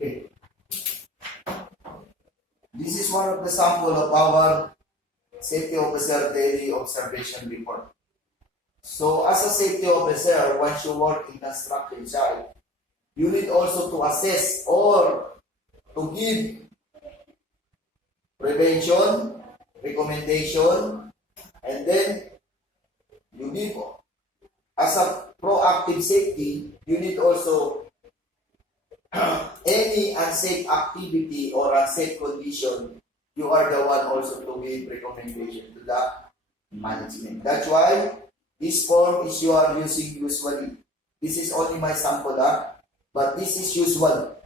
Okay. This is one of the sample of our safety officer daily observation report. So as a safety officer, once you work in construction site, you need also to assess or to give prevention, recommendation, and then you give, as a proactive safety, you need also any unsafe activity or unsafe condition, you are the one also to give recommendation to the management. That's why this form is you are using usually. This is only my sample, but this is usual.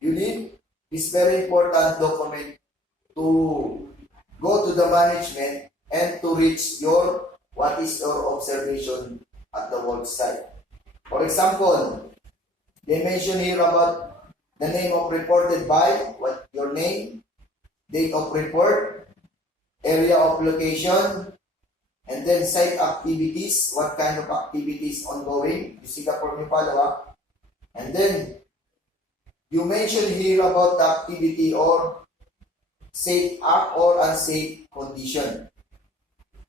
You need this very important document to go to the management and to reach your what is your observation at the work site. For example, they mention here about the name of reported by, what your name, date of report, area of location, and then site activities, what kind of activities ongoing. You see the form you follow. And then you mention here about the activity or safe act or unsafe condition.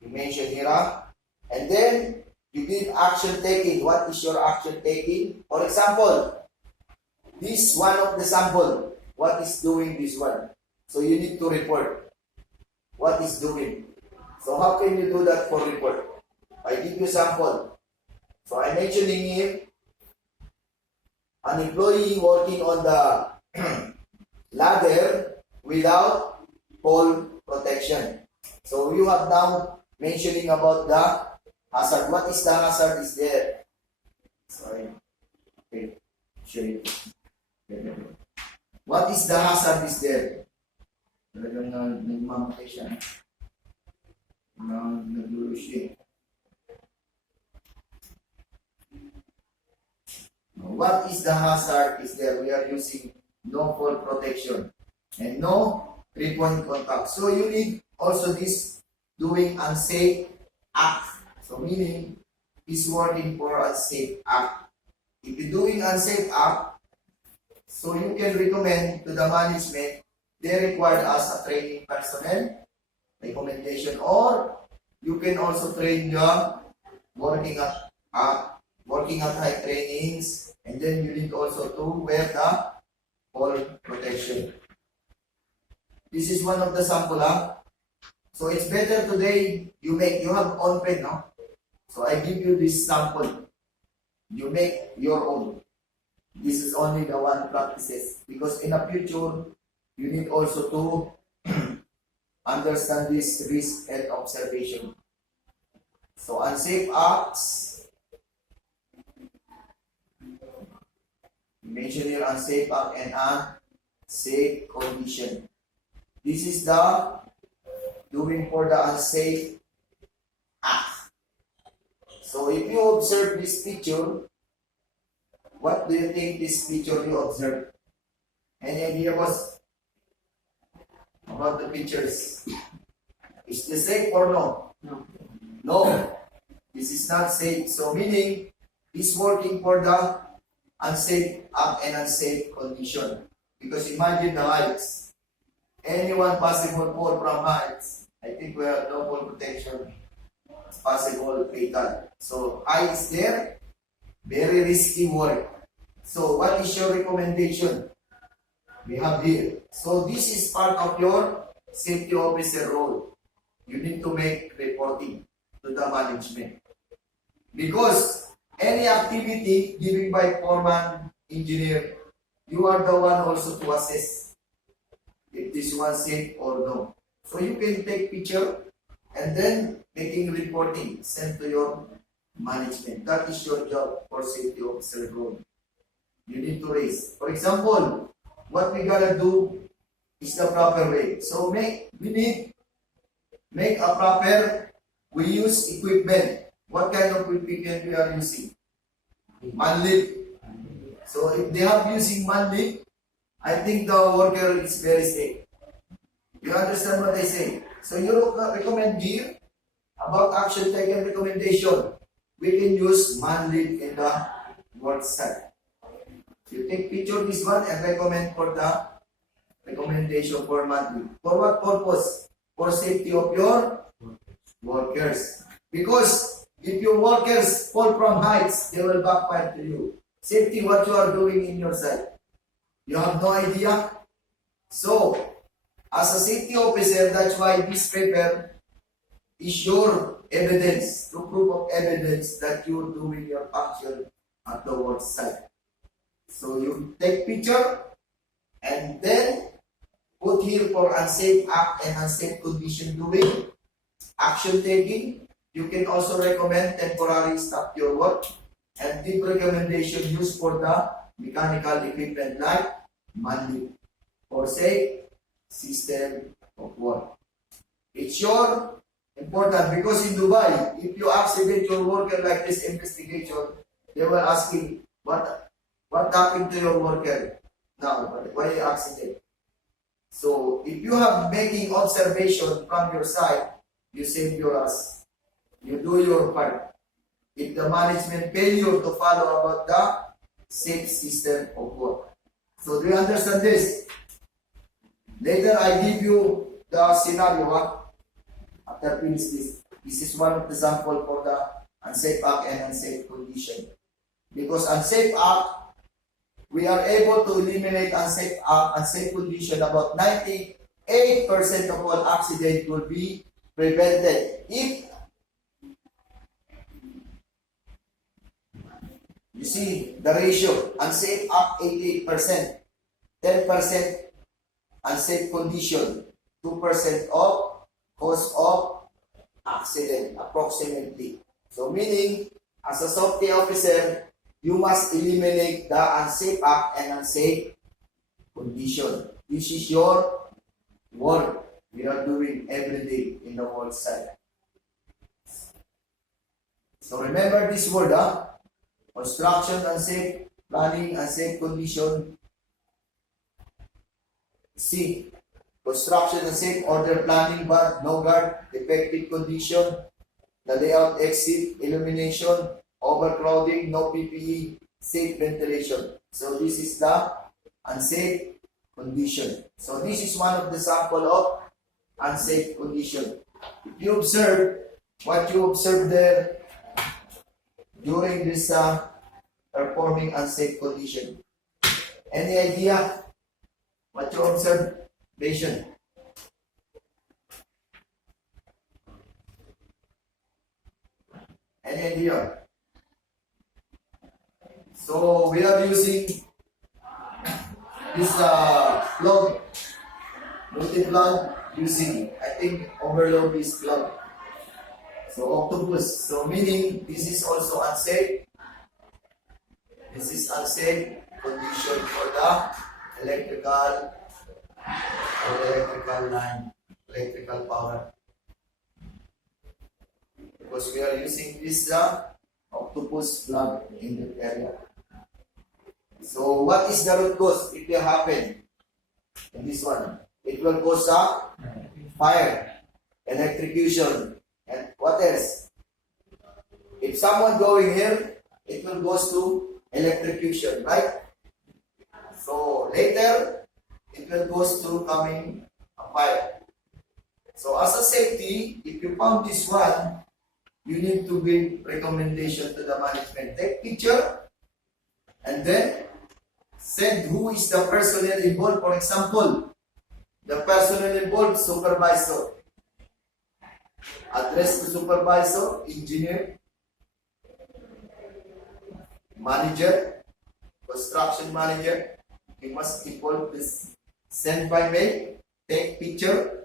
You mention here. And then you give action taking. What is your action taking? For example, this one of the sample. What is doing this one? So you need to report what is doing. So how can you do that for report? I give you sample. So I'm mentioning here an employee working on the ladder without pole protection. So you have now mentioning about the hazard. What is the hazard is there? Sorry. Okay. Show you. Okay. What is the hazard is there? Talagang nagmamatay siya. Naglulo siya. What is the hazard is there? We are using no pole protection and no 3-point contact. So you need also this doing unsafe act. So meaning is working for unsafe act. If you're doing unsafe act, so you can recommend to the management, they require us a training personnel, recommendation, or you can also train the working at high trainings, and then you need also to wear the pole protection. This is one of the sample. So it's better today you have on pen, no? So I give you this sample. You make your own. This is only the one practices, because in the future you need also to understand this risk and observation. So unsafe acts, mention here unsafe act and unsafe condition. This is the doing for the unsafe act. So if you observe this picture, what do you think this picture you observe? Any idea, boss? About the pictures? Is this safe or no? No. No. This is not safe. So meaning, it's working for the unsafe act and unsafe condition. Because imagine the heights. Anyone possible fall from heights. I think we have no fall protection. It's possible fatal. So heights there, very risky work. So what is your recommendation? We have here. So this is part of your safety officer role. You need to make reporting to the management. Because any activity given by foreman, engineer, you are the one also to assess if this one safe or no. So you can take picture and then making reporting sent to your management. That is your job for safety officer role. You need to raise. For example, what we gotta do is the proper way. So we need make a proper, we use equipment. What kind of equipment we are using? Man lift. So if they are using man lift, I think the worker is very safe. You understand what I say? So you recommend here about action taken recommendation. We can use man lift in the work site. You take picture this one and recommend for the recommendation for monthly. For what purpose? For safety of your workers. Because if your workers fall from heights, they will backfire to you. Safety, what you are doing in your side. You have no idea. So, as a safety officer, that's why this paper is your evidence, to proof of evidence that you're doing your function at the work site. So you take picture and then put here for unsafe act and unsafe condition doing, action taking. You can also recommend temporary stop your work and give recommendation used for the mechanical equipment like manual for safe system of work. It's your important because in Dubai, if you accident your worker like this investigation, they will asking what happened to your worker now, why you accident. So if you have making observation from your side, you save your ass. You do your part. If the management failure to follow about the safe system of work. So do you understand this? Later I give you the scenario. After finish this is one of the sample for the unsafe act and unsafe condition. Because unsafe act, we are able to eliminate unsafe act, unsafe condition. About 98% of all accidents will be prevented if you see the ratio. Unsafe act 88%, 10% unsafe condition, 2% of cause of accident approximately. So meaning, as a safety officer, you must eliminate the unsafe act and unsafe condition. This is your work we are doing every day in the work site. So remember this word, construction unsafe, planning unsafe condition. C. Construction unsafe, order planning bad, no guard, defective condition, the layout exit, illumination, overcrowding, no PPE, safe ventilation. So this is the unsafe condition. So this is one of the sample of unsafe condition. If you observe what you observe there during this performing unsafe condition, any idea what you observe? Patient. Any idea? So we are using this plug, multi-plug using, I think overload is plug. So octopus. So meaning this is also unsafe. This is unsafe condition for the electrical line, electrical power. Because we are using this octopus plug in the area. So what is the root cause if it happen in this one? It will cause a fire, electrocution, and what else? If someone going here, it will go to electrocution, right? So later, it will go to coming a fire. So as a safety, if you found this one, you need to give recommendation to the management. Take picture and then send who is the personnel involved. For example, the personnel involved, supervisor. Address to supervisor, engineer, manager, construction manager. You must involve this. Send by mail, take picture,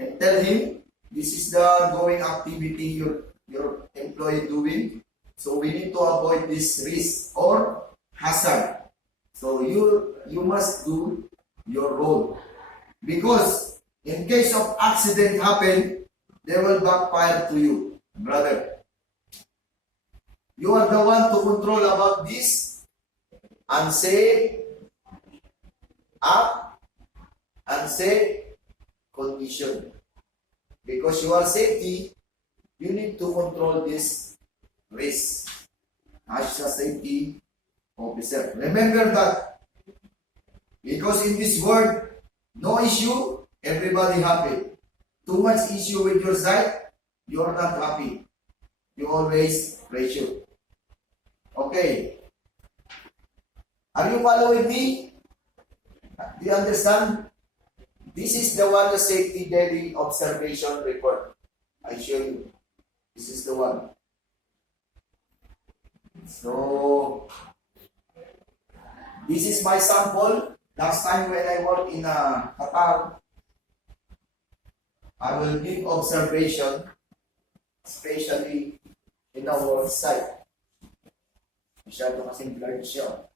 and tell him this is the going activity your employee doing. So we need to avoid this risk or hazard. So you must do your role. Because in case of accident happen, they will backfire to you, brother. You are the one to control about this unsafe act, unsafe condition. Because you are safety, you need to control this risk. As a safety officer. Remember that. Because in this world, no issue, everybody happy. Too much issue with your side, you are not happy. You always pressure. Okay. Are you following me? Do you understand? This is the one, the safety daily observation report. I show you. This is the one. So, this is my sample. Last time when I worked in Qatar, I will give observation, especially in our site. Masyado kasing blurred siya.